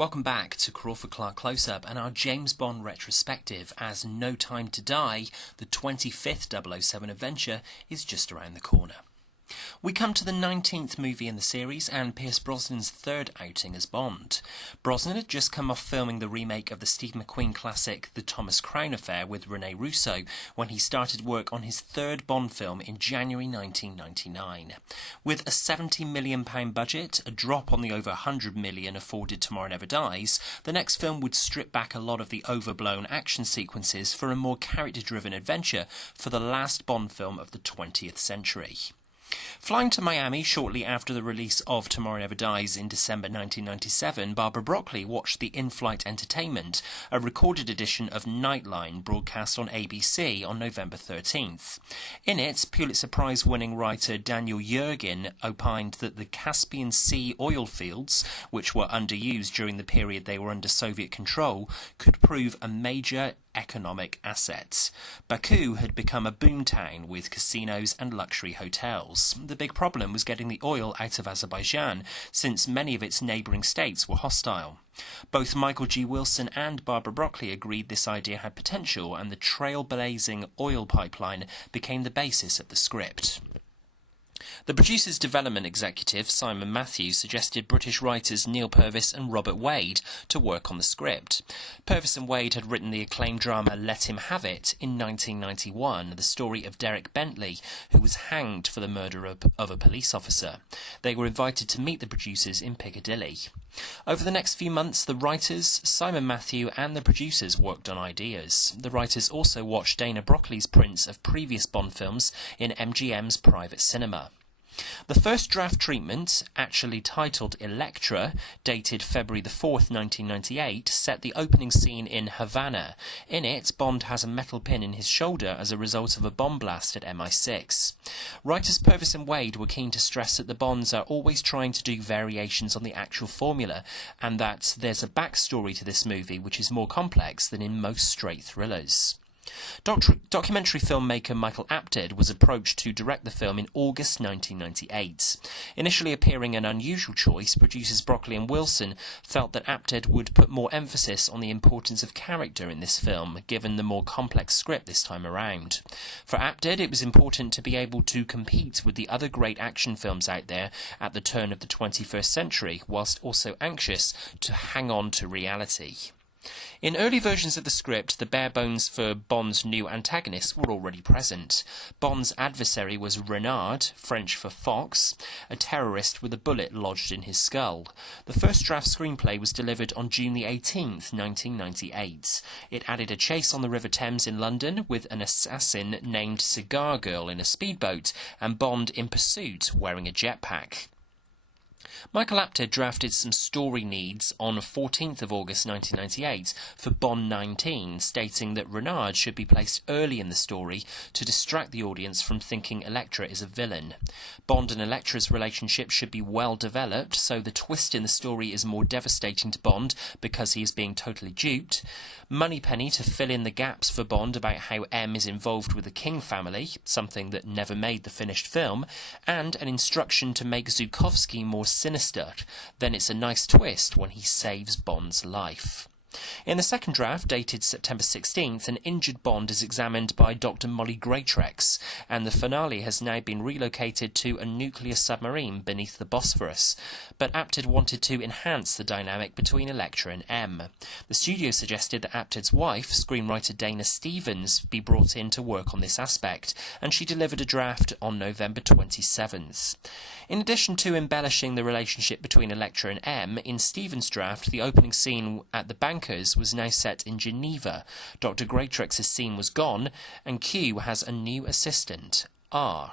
Welcome back to Crawford-Clark Close-Up and our James Bond retrospective, as No Time to Die, the 25th 007 adventure, is just around the corner. We come to the 19th movie in the series and Pierce Brosnan's third outing as Bond. Brosnan had just come off filming the remake of the Steve McQueen classic The Thomas Crown Affair with Rene Russo when he started work on his third Bond film in January 1999. With a £70 million budget, a drop on the over £100 million afforded Tomorrow Never Dies, the next film would strip back a lot of the overblown action sequences for a more character-driven adventure for the last Bond film of the 20th century. Flying to Miami shortly after the release of Tomorrow Never Dies in December 1997, Barbara Broccoli watched the In-Flight Entertainment, a recorded edition of Nightline broadcast on ABC on November 13th. In it, Pulitzer Prize-winning writer Daniel Yergin opined that the Caspian Sea oil fields, which were underused during the period they were under Soviet control, could prove a major economic asset. Baku had become a boomtown with casinos and luxury hotels. The big problem was getting the oil out of Azerbaijan, since many of its neighbouring states were hostile. Both Michael G. Wilson and Barbara Broccoli agreed this idea had potential, and the trailblazing oil pipeline became the basis of the script. The producer's development executive, Simon Matthews, suggested British writers Neil Purvis and Robert Wade to work on the script. Purvis and Wade had written the acclaimed drama Let Him Have It in 1991, the story of Derek Bentley, who was hanged for the murder of a police officer. They were invited to meet the producers in Piccadilly. Over the next few months, the writers, Simon Matthew and the producers worked on ideas. The writers also watched Dana Broccoli's prints of previous Bond films in MGM's private cinema. The first draft treatment, actually titled Electra, dated February 4th, 1998, set the opening scene in Havana. In it, Bond has a metal pin in his shoulder as a result of a bomb blast at MI6. Writers Purvis and Wade were keen to stress that the Bonds are always trying to do variations on the actual formula, and that there's a backstory to this movie which is more complex than in most straight thrillers. Documentary filmmaker Michael Apted was approached to direct the film in August 1998. Initially appearing an unusual choice, producers Broccoli and Wilson felt that Apted would put more emphasis on the importance of character in this film, given the more complex script this time around. For Apted, it was important to be able to compete with the other great action films out there at the turn of the 21st century, whilst also anxious to hang on to reality. In early versions of the script, the bare bones for Bond's new antagonists were already present. Bond's adversary was Renard, French for fox, a terrorist with a bullet lodged in his skull. The first draft screenplay was delivered on June 18th, 1998. It added a chase on the River Thames in London with an assassin named Cigar Girl in a speedboat and Bond in pursuit wearing a jetpack. Michael Apted drafted some story needs on 14th of August 1998 for Bond 19, stating that Renard should be placed early in the story to distract the audience from thinking Elektra is a villain. Bond and Elektra's relationship should be well developed, so the twist in the story is more devastating to Bond because he is being totally duped. Moneypenny to fill in the gaps for Bond about how M is involved with the King family, something that never made the finished film, and an instruction to make Zukovsky more sinister. Then it's a nice twist when he saves Bond's life. In the second draft, dated September 16th, an injured Bond is examined by Dr. Molly Greatrex, and the finale has now been relocated to a nuclear submarine beneath the Bosphorus. But Apted wanted to enhance the dynamic between Elektra and M. The studio suggested that Apted's wife, screenwriter Dana Stevens, be brought in to work on this aspect, and she delivered a draft on November 27th. In addition to embellishing the relationship between Elektra and M, in Stevens' draft, the opening scene at the bank was now set in Geneva. Dr. Greatrex's scene was gone, and Q has a new assistant, R.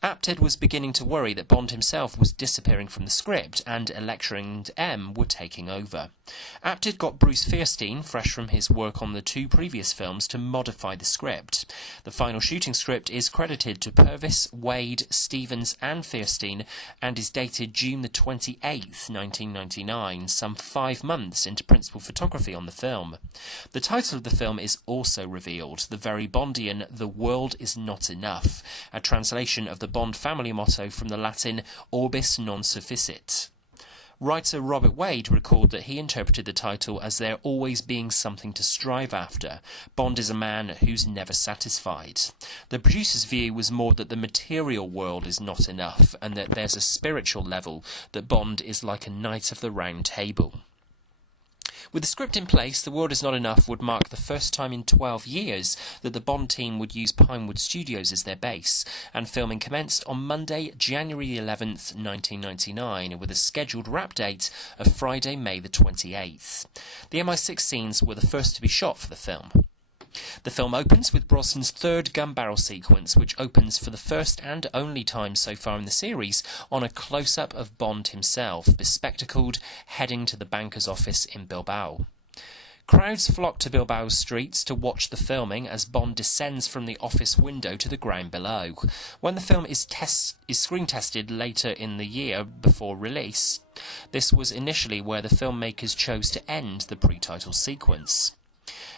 Apted was beginning to worry that Bond himself was disappearing from the script, and Elektra and M were taking over. Apted got Bruce Fierstein, fresh from his work on the two previous films, to modify the script. The final shooting script is credited to Purvis, Wade, Stevens and Fierstein, and is dated June 28th, 1999, some 5 months into principal photography on the film. The title of the film is also revealed, the very Bondian The World Is Not Enough, a translation of the Bond family motto from the Latin Orbis non sufficit. Writer Robert Wade recalled that he interpreted the title as there always being something to strive after. Bond is a man who's never satisfied. The producer's view was more that the material world is not enough, and that there's a spiritual level, that Bond is like a knight of the round table. With the script in place, The World Is Not Enough would mark the first time in 12 years that the Bond team would use Pinewood Studios as their base, and filming commenced on Monday, January 11th, 1999, with a scheduled wrap date of Friday, May the 28th. The MI6 scenes were the first to be shot for the film. The film opens with Brosnan's third gun barrel sequence, which opens for the first and only time so far in the series on a close-up of Bond himself, bespectacled, heading to the banker's office in Bilbao. Crowds flock to Bilbao's streets to watch the filming as Bond descends from the office window to the ground below. When the film is screen tested later in the year before release, this was initially where the filmmakers chose to end the pre-title sequence.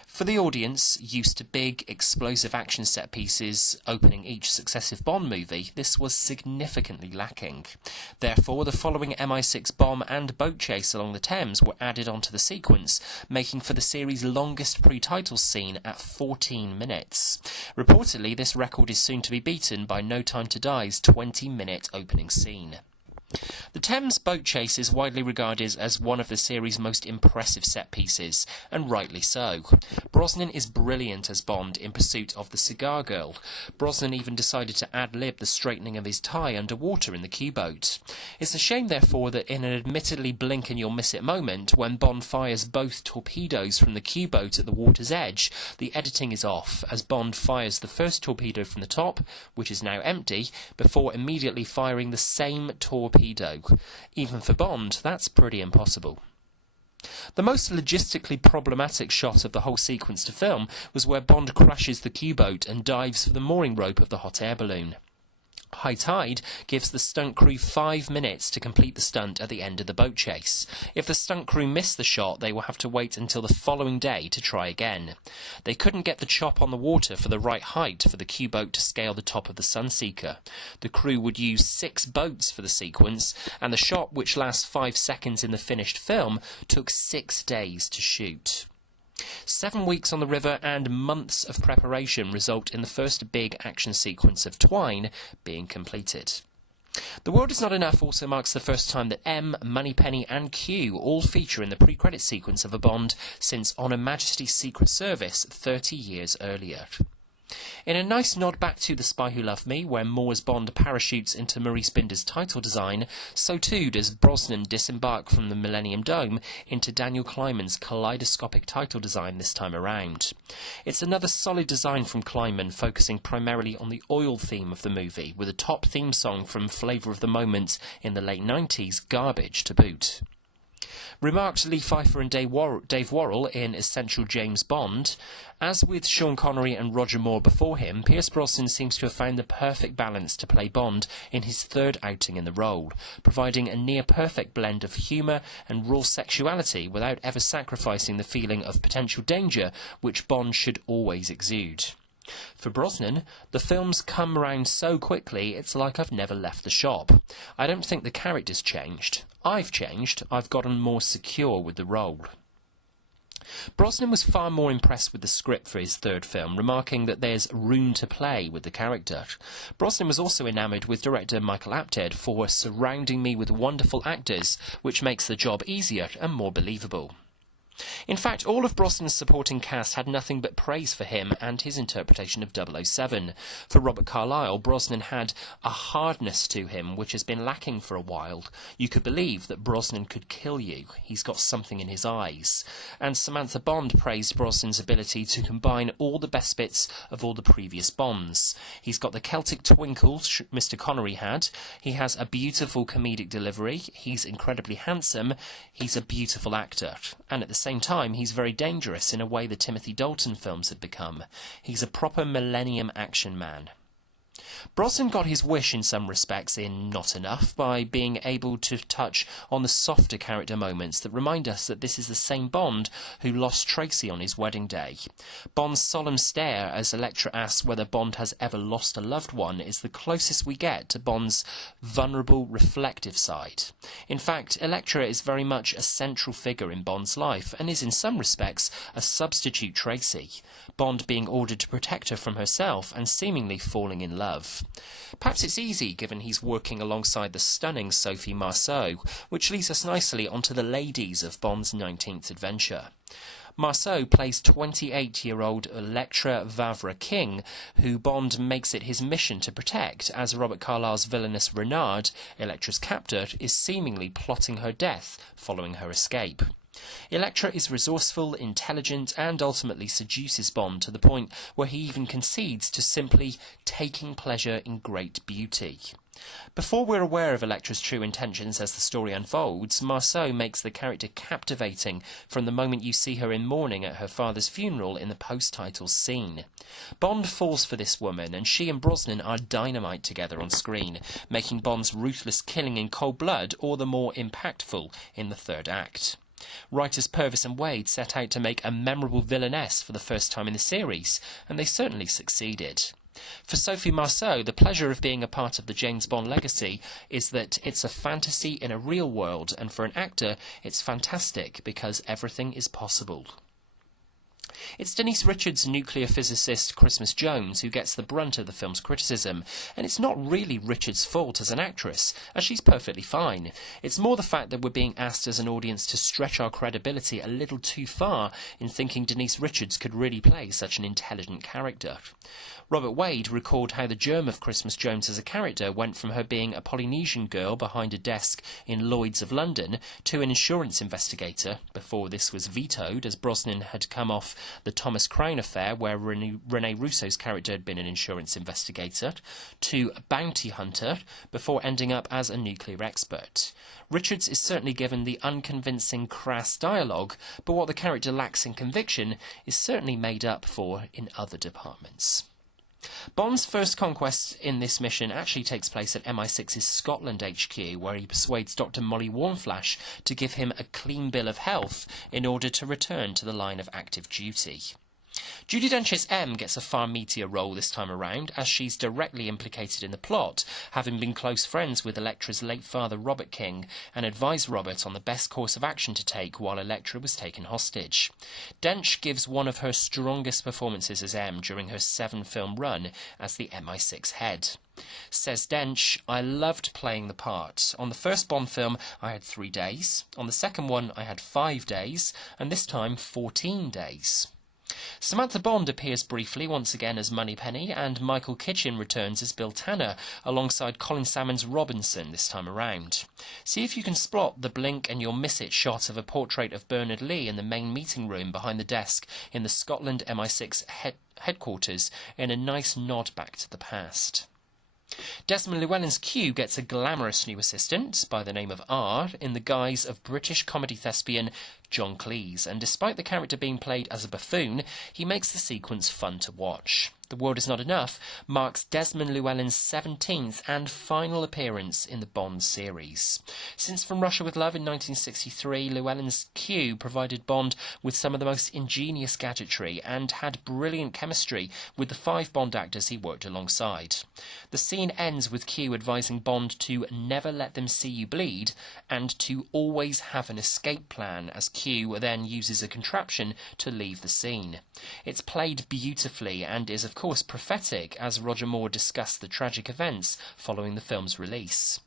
For the audience, used to big, explosive action set pieces opening each successive Bond movie, this was significantly lacking. Therefore, the following MI6 bomb and boat chase along the Thames were added onto the sequence, making for the series' longest pre-title scene at 14 minutes. Reportedly, this record is soon to be beaten by No Time to Die's 20-minute opening scene. The Thames boat chase is widely regarded as one of the series' most impressive set pieces, and rightly so. Brosnan is brilliant as Bond in pursuit of the cigar girl. Brosnan even decided to ad-lib the straightening of his tie underwater in the Q-boat. It's a shame, therefore, that in an admittedly blink-and-you'll-miss-it moment, when Bond fires both torpedoes from the Q-boat at the water's edge, the editing is off, as Bond fires the first torpedo from the top, which is now empty, before immediately firing the same torpedo. Even for Bond, that's pretty impossible. The most logistically problematic shot of the whole sequence to film was where Bond crashes the Q-boat and dives for the mooring rope of the hot air balloon. High tide gives the stunt crew 5 minutes to complete the stunt at the end of the boat chase. If the stunt crew miss the shot, they will have to wait until the following day to try again. They couldn't get the chop on the water for the right height for the Q-boat to scale the top of the Sunseeker. The crew would use 6 boats for the sequence, and the shot, which lasts 5 seconds in the finished film, took 6 days to shoot. 7 weeks on the river and months of preparation result in the first big action sequence of Twine being completed. The World Is Not Enough also marks the first time that M, Moneypenny and Q all feature in the pre-credit sequence of a Bond since On Her Majesty's Secret Service 30 years earlier. In a nice nod back to The Spy Who Loved Me, where Moore's Bond parachutes into Maurice Binder's title design, so too does Brosnan disembark from the Millennium Dome into Daniel Kleinman's kaleidoscopic title design this time around. It's another solid design from Kleinman, focusing primarily on the oil theme of the movie, with a top theme song from Flavour of the Moment in the late 90s, Garbage to boot. Remarked Lee Pfeiffer and Dave Worrell in Essential James Bond, as with Sean Connery and Roger Moore before him, Pierce Brosnan seems to have found the perfect balance to play Bond in his third outing in the role, providing a near-perfect blend of humour and raw sexuality without ever sacrificing the feeling of potential danger which Bond should always exude. For Brosnan, the films come round so quickly it's like I've never left the shop. I don't think the character's changed. I've changed. I've gotten more secure with the role. Brosnan was far more impressed with the script for his third film, remarking that there's room to play with the character. Brosnan was also enamoured with director Michael Apted for surrounding me with wonderful actors, which makes the job easier and more believable. In fact, all of Brosnan's supporting cast had nothing but praise for him and his interpretation of 007. For Robert Carlyle, Brosnan had a hardness to him which has been lacking for a while. You could believe that Brosnan could kill you. He's got something in his eyes. And Samantha Bond praised Brosnan's ability to combine all the best bits of all the previous Bonds. He's got the Celtic twinkle Mr. Connery had. He has a beautiful comedic delivery. He's incredibly handsome. He's a beautiful actor. And at the same time, he's very dangerous in a way the Timothy Dalton films had become. He's a proper millennium action man. Brosnan got his wish in some respects in Not Enough by being able to touch on the softer character moments that remind us that this is the same Bond who lost Tracy on his wedding day. Bond's solemn stare as Elektra asks whether Bond has ever lost a loved one is the closest we get to Bond's vulnerable, reflective side. In fact, Elektra is very much a central figure in Bond's life and is in some respects a substitute Tracy, Bond being ordered to protect her from herself and seemingly falling in love. Perhaps it's easy given he's working alongside the stunning Sophie Marceau, which leads us nicely onto the ladies of Bond's 19th adventure. Marceau plays 28-year-old Elektra Vavra King, who Bond makes it his mission to protect, as Robert Carlyle's villainous Renard, Elektra's captor, is seemingly plotting her death following her escape. Elektra is resourceful, intelligent, and ultimately seduces Bond to the point where he even concedes to simply taking pleasure in great beauty. Before we're aware of Elektra's true intentions as the story unfolds, Marceau makes the character captivating from the moment you see her in mourning at her father's funeral in the post-titles scene. Bond falls for this woman, and she and Brosnan are dynamite together on screen, making Bond's ruthless killing in cold blood all the more impactful in the third act. Writers Purvis and Wade set out to make a memorable villainess for the first time in the series, and they certainly succeeded. For Sophie Marceau, the pleasure of being a part of the James Bond legacy is that it's a fantasy in a real world, and for an actor, it's fantastic because everything is possible. It's Denise Richards' nuclear physicist Christmas Jones who gets the brunt of the film's criticism, and it's not really Richards' fault as an actress, as she's perfectly fine. It's more the fact that we're being asked as an audience to stretch our credibility a little too far in thinking Denise Richards could really play such an intelligent character. Robert Wade recalled how the germ of Christmas Jones as a character went from her being a Polynesian girl behind a desk in Lloyd's of London to an insurance investigator, before this was vetoed as Brosnan had come off the Thomas Crown affair where Rene Russo's character had been an insurance investigator, to a bounty hunter, before ending up as a nuclear expert. Richards is certainly given the unconvincing, crass dialogue, but what the character lacks in conviction is certainly made up for in other departments. Bond's first conquest in this mission actually takes place at MI6's Scotland HQ, where he persuades Dr. Molly Warmflash to give him a clean bill of health in order to return to the line of active duty. Judi Dench's M gets a far meatier role this time around, as she's directly implicated in the plot, having been close friends with Elektra's late father Robert King, and advised Robert on the best course of action to take while Elektra was taken hostage. Dench gives one of her strongest performances as M during her 7-film run as the MI6 head. Says Dench, "I loved playing the part. On the first Bond film I had 3 days, on the second one I had 5 days, and this time 14 days. Samantha Bond appears briefly once again as Moneypenny, and Michael Kitchen returns as Bill Tanner, alongside Colin Salmon's Robinson this time around. See if you can spot the blink and you'll miss it shot of a portrait of Bernard Lee in the main meeting room behind the desk in the Scotland MI6 headquarters, in a nice nod back to the past. Desmond Llewellyn's Q gets a glamorous new assistant by the name of R in the guise of British comedy thespian John Cleese, and despite the character being played as a buffoon, he makes the sequence fun to watch. The World Is Not Enough marks Desmond Llewellyn's 17th and final appearance in the Bond series. Since From Russia with Love in 1963, Llewellyn's Q provided Bond with some of the most ingenious gadgetry and had brilliant chemistry with the 5 Bond actors he worked alongside. The scene ends with Q advising Bond to never let them see you bleed and to always have an escape plan, as Q then uses a contraption to leave the scene. It's played beautifully and is of course prophetic, as Roger Moore discussed the tragic events following the film's release.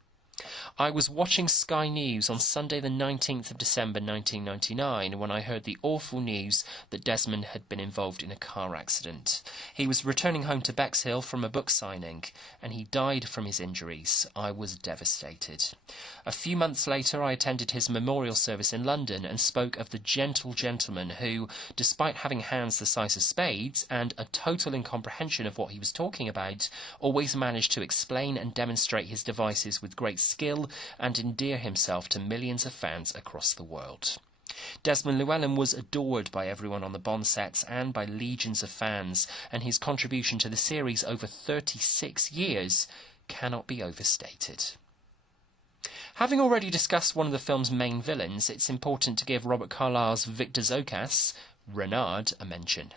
I was watching Sky News on Sunday the 19th of December 1999 when I heard the awful news that Desmond had been involved in a car accident. He was returning home to Bexhill from a book signing, and he died from his injuries. I was devastated. A few months later I attended his memorial service in London and spoke of the gentle gentleman who, despite having hands the size of spades and a total incomprehension of what he was talking about, always managed to explain and demonstrate his devices with great skill and endear himself to millions of fans across the world. Desmond Llewellyn was adored by everyone on the Bond sets and by legions of fans, and his contribution to the series over 36 years cannot be overstated. Having already discussed one of the film's main villains, it's important to give Robert Carlyle's Victor Zokas, Renard, a mention.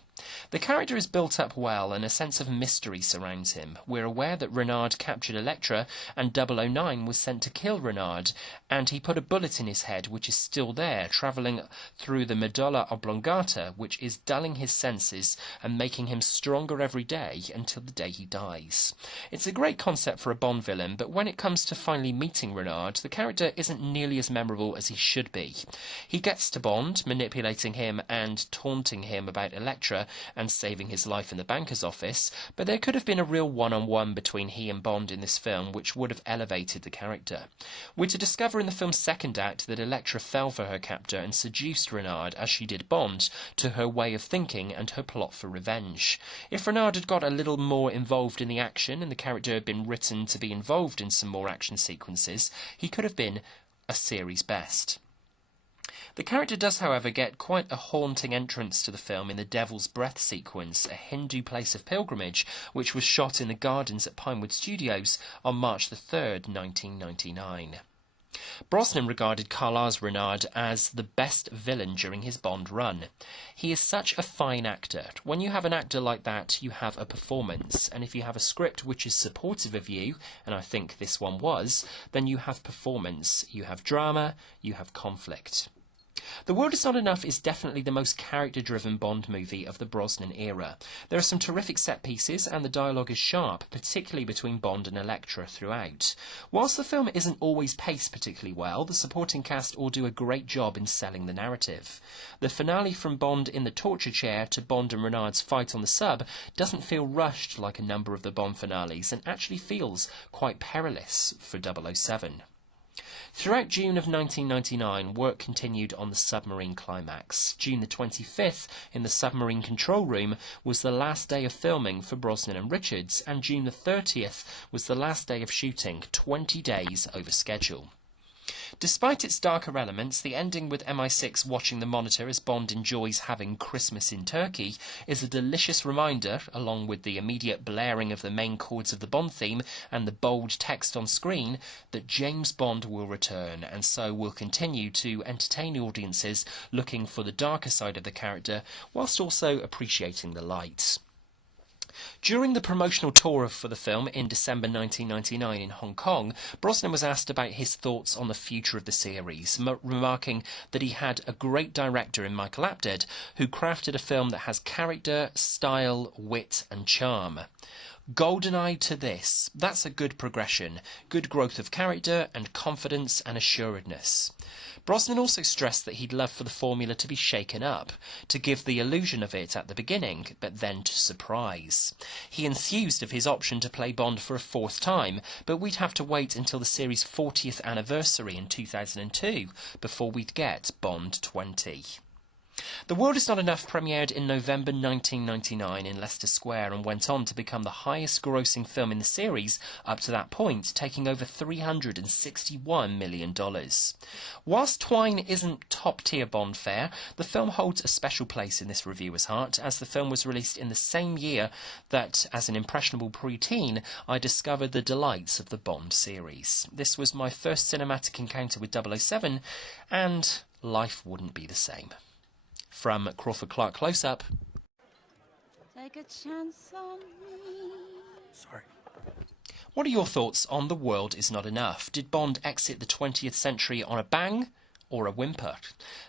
The character is built up well and a sense of mystery surrounds him. We're aware that Renard captured Elektra and 009 was sent to kill Renard, and he put a bullet in his head which is still there, travelling through the medulla oblongata, which is dulling his senses and making him stronger every day until the day he dies. It's a great concept for a Bond villain, but when it comes to finally meeting Renard, the character isn't nearly as memorable as he should be. He gets to Bond, manipulating him and taunting him about Elektra and saving his life in the banker's office, but there could have been a real one-on-one between he and Bond in this film which would have elevated the character. We're to discover in the film's second act that Elektra fell for her captor and seduced Renard, as she did Bond, to her way of thinking and her plot for revenge. If Renard had got a little more involved in the action and the character had been written to be involved in some more action sequences, he could have been a series best. The character does, however, get quite a haunting entrance to the film in the Devil's Breath sequence, a Hindu place of pilgrimage, which was shot in the gardens at Pinewood Studios on March the 3rd, 1999. Brosnan regarded Carlyle's Renard as the best villain during his Bond run. He is such a fine actor. When you have an actor like that, you have a performance, and if you have a script which is supportive of you, and I think this one was, then you have performance, you have drama, you have conflict. The World Is Not Enough is definitely the most character-driven Bond movie of the Brosnan era. There are some terrific set pieces and the dialogue is sharp, particularly between Bond and Elektra throughout. Whilst the film isn't always paced particularly well, the supporting cast all do a great job in selling the narrative. The finale from Bond in the torture chair to Bond and Renard's fight on the sub doesn't feel rushed like a number of the Bond finales and actually feels quite perilous for 007. Throughout June of 1999, work continued on the submarine climax. June the 25th, in the submarine control room, was the last day of filming for Brosnan and Richards, and June the 30th was the last day of shooting, 20 days over schedule. Despite its darker elements, the ending with MI6 watching the monitor as Bond enjoys having Christmas in Turkey is a delicious reminder, along with the immediate blaring of the main chords of the Bond theme and the bold text on screen, that James Bond will return, and so will continue to entertain audiences looking for the darker side of the character, whilst also appreciating the light. During the promotional tour for the film in December 1999 in Hong Kong, Brosnan was asked about his thoughts on the future of the series, remarking that he had a great director in Michael Apted who crafted a film that has character, style, wit and charm. GoldenEye to this, that's a good progression, good growth of character and confidence and assuredness. Brosnan also stressed that he'd love for the formula to be shaken up, to give the illusion of it at the beginning, but then to surprise. He enthused of his option to play Bond for a fourth time, but we'd have to wait until the series' 40th anniversary in 2002 before we'd get Bond 20. The World Is Not Enough premiered in November 1999 in Leicester Square and went on to become the highest grossing film in the series up to that point, taking over $361 million. Whilst Twine isn't top-tier Bond fare, the film holds a special place in this reviewer's heart, as the film was released in the same year that, as an impressionable pre-teen, I discovered the delights of the Bond series. This was my first cinematic encounter with 007, and life wouldn't be the same. From Crawford-Clark Close-Up. Take a chance on me. Sorry. What are your thoughts on The World Is Not Enough? Did Bond exit the 20th century on a bang or a whimper?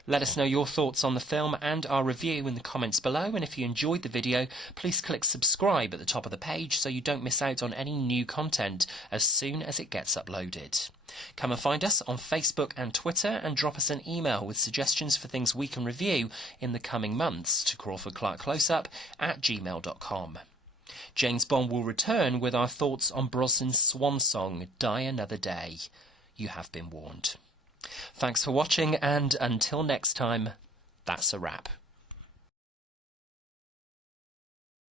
Let us know your thoughts on the film and our review in the comments below, and if you enjoyed the video, please click subscribe at the top of the page so you don't miss out on any new content as soon as it gets uploaded. Come and find us on Facebook and Twitter and drop us an email with suggestions for things we can review in the coming months to crawfordclarkcloseup@gmail.com. James Bond will return with our thoughts on Brosnan's swan song, Die Another Day. You have been warned. Thanks for watching, and until next time, that's a wrap.